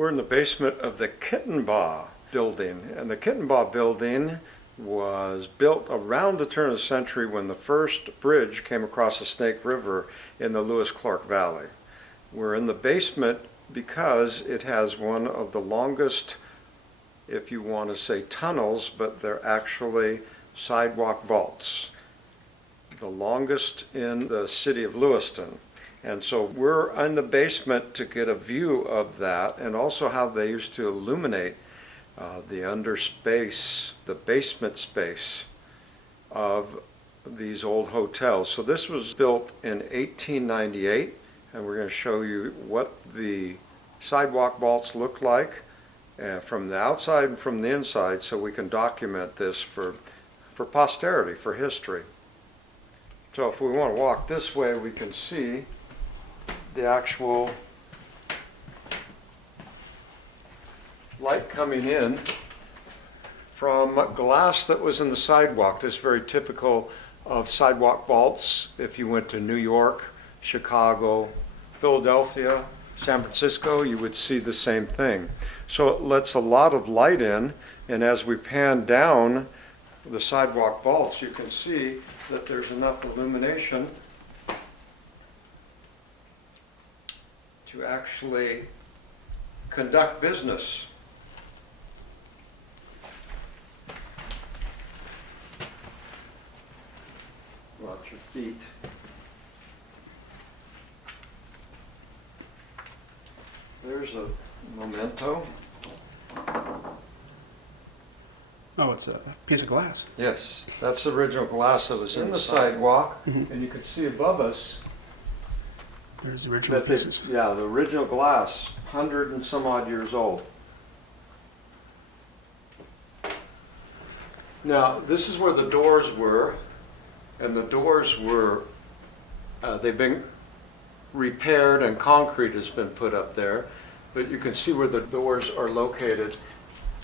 We're in the basement of the Kettenbach building, and the Kettenbach building was built around the turn of the century when the first bridge came across the Snake River in the Lewis-Clark Valley. We're in the basement because it has one of the longest, if you want to say tunnels, but they're actually sidewalk vaults. The longest in the city of Lewiston. And so we're in the basement to get a view of that, and also how they used to illuminate the under space, the basement space of these old hotels. So this was built in 1898, and we're going to show you what the sidewalk vaults look like from the outside and from the inside, so we can document this for posterity, for history. So if we want to walk this way, we can see the actual light coming in from glass that was in the sidewalk. This is very typical of sidewalk vaults. If you went to New York, Chicago, Philadelphia, San Francisco, you would see the same thing. So it lets a lot of light in, and as we pan down the sidewalk vaults, you can see that there's enough illumination to actually conduct business. Watch your feet. There's a memento. Oh, it's a piece of glass. Yes, that's the original glass that was in the sidewalk, and you can see above us There's the original that pieces. the original glass, 100 and some odd years old. Now, this is where the doors were, and the doors were, they've been repaired and concrete has been put up there, but you can see where the doors are located,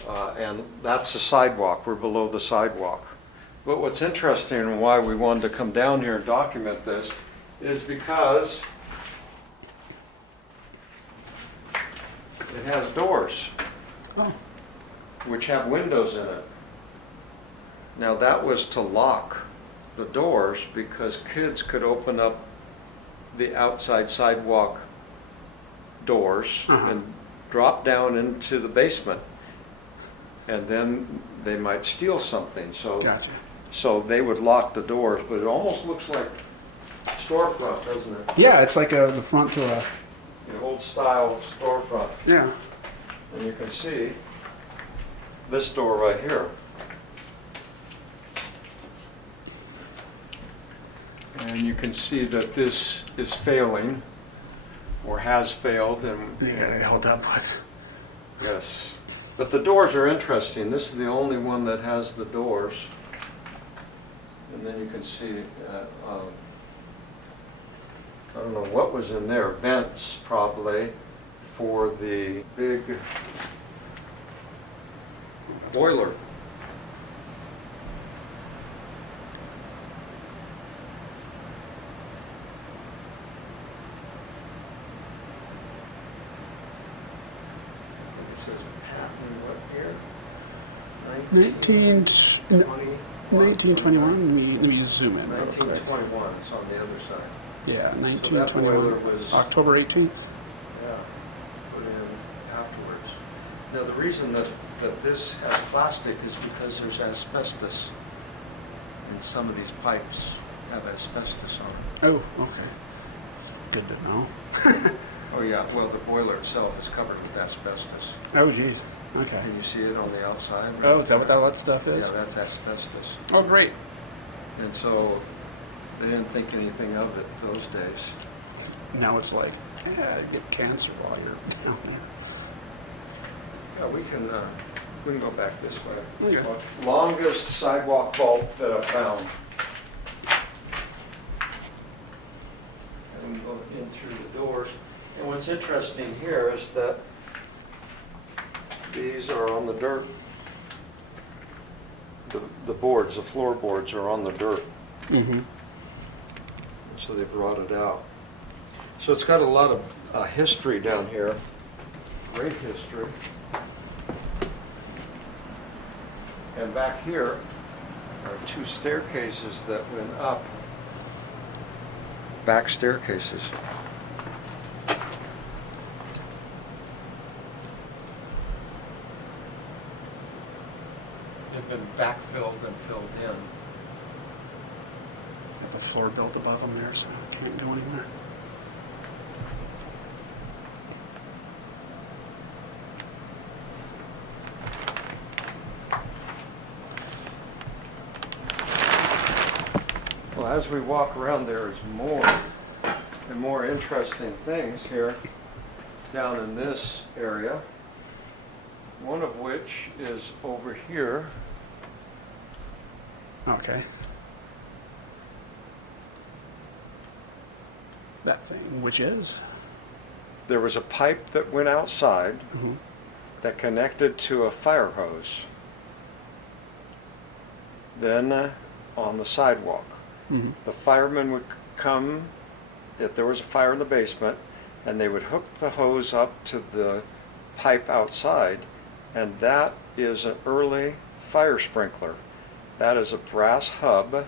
and that's the sidewalk. We're below the sidewalk. But what's interesting and why we wanted to come down here and document this is because it has doors, which have windows in it. Now that was to lock the doors because kids could open up the outside sidewalk doors and drop down into the basement, and then they might steal something. So, Gotcha. so they would lock the doors, but it almost looks like storefront, doesn't it? Yeah, it's like the front to a... The old style storefront. Yeah. And you can see this door right here. And you can see that this is failing, or has failed, and Yeah, held up with. yes. But the doors are interesting. This is the only one that has the doors. And then you can see, I don't know what was in there, vents probably for the big boiler. This is happening what year? 1921. Let me zoom in. real quick. 1921, it's on the other side. Yeah, So that boiler 1921. was, October 18th. yeah, put in afterwards. Now, the reason that this has plastic is because there's asbestos, and some of these pipes have asbestos on them. Oh, okay. It's good to know. Oh, yeah, well, the boiler itself is covered with asbestos. Oh, geez. Okay. Can you see it on the outside? Oh, is that what that stuff is? Yeah, that's asbestos. Oh, great. And so they didn't think anything of it those days. Now it's like, yeah, you get cancer while you're down here. Yeah, we can go back this way. Okay. Longest sidewalk vault that I've found. And we go in through the doors. And what's interesting here is that these are on the dirt. The boards, the floorboards are on the dirt. Mm-hmm. So they've rotted out. So it's got a lot of history down here. great history. And back here are two staircases that went up, back staircases. They've been backfilled and filled in. Got the floor built above them there, so I can't go anywhere. Well, as we walk around, there is more and more interesting things here down in this area. One of which is over here. Okay. That thing, which is? There was a pipe that went outside Mm-hmm. that connected to a fire hose. Then on the sidewalk, Mm-hmm. the firemen would come if there was a fire in the basement, and they would hook the hose up to the pipe outside, and that is an early fire sprinkler. That is a brass hub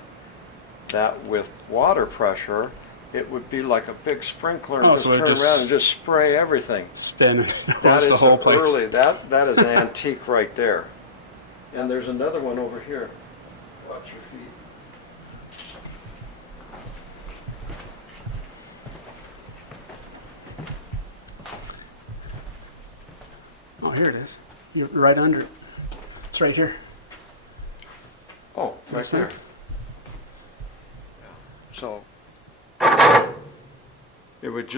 that with water pressure, it would be like a big sprinkler and Oh, just so it turn just around and just spray everything. Spin That the is whole an place. early, that is an antique right there. And there's another one over here. Watch your feet. Oh, here it is. You're right under it. It's right here. Oh, right Yes, there. sir. So it would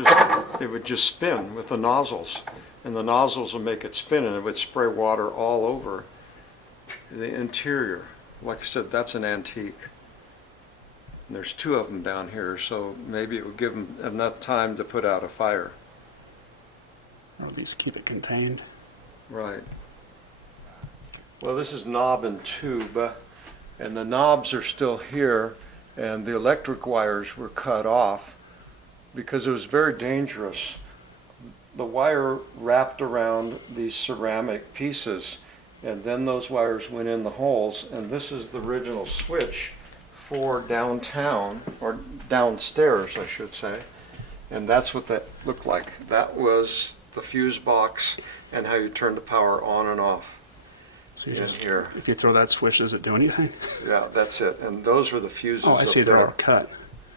just spin with the nozzles, and the nozzles would make it spin, and it would spray water all over the interior. Like I said, that's an antique. And there's two of them down here, so maybe it would give them enough time to put out a fire. Or at least keep it contained. Right. Well, this is knob and tube, and the knobs are still here, and the electric wires were cut off because it was very dangerous. The wire wrapped around these ceramic pieces, and then those wires went in the holes, and this is the original switch for downtown, or downstairs, I should say, and that's what that looked like. That was the fuse box and how you turn the power on and off. So you In just, here. if you throw that switch, does it do anything? Yeah, that's it. And those were the fuses Oh, I up see they're all there. cut.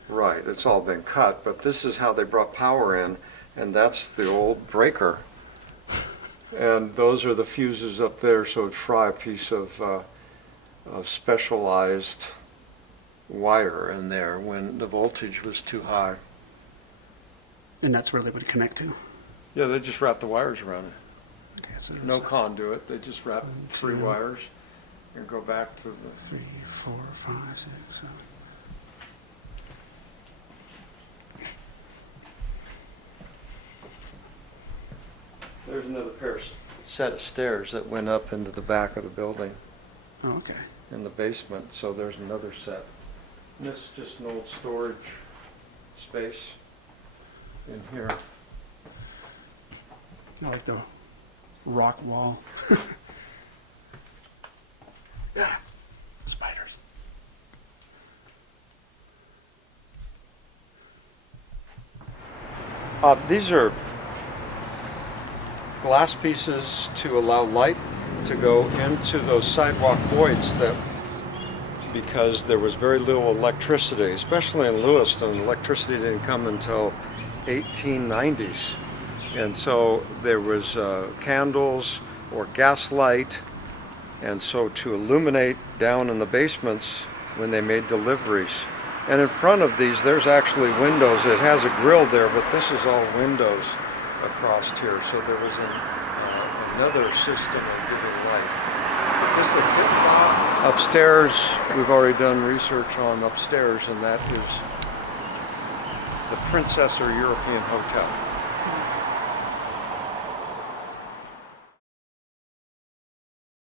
Right, it's all been cut, but this is how they brought power in, and that's the old breaker. And those are the fuses up there, so it'd fry a piece of specialized wire in there when the voltage was too high. And that's where they would connect to? Yeah, they just wrapped the wires around it. Okay, so No there's conduit, they just wrapped 3 two. wires and go back to the 3, 4, 5, 6, 7. There's another set of stairs that went up into the back of the building Oh, okay. in the basement, so there's another set. And this is just an old storage space in here. I like the rock wall. Yeah, spiders. These are glass pieces to allow light to go into those sidewalk voids that, because there was very little electricity, especially in Lewiston, electricity didn't come until 1890s. And so there was candles or gas light, and so to illuminate down in the basements when they made deliveries. And in front of these, there's actually windows. It has a grill there, but this is all windows across here. So there was another system of giving light. This is a Kettenbach. Upstairs, we've already done research on upstairs, and that is the Princess or European Hotel.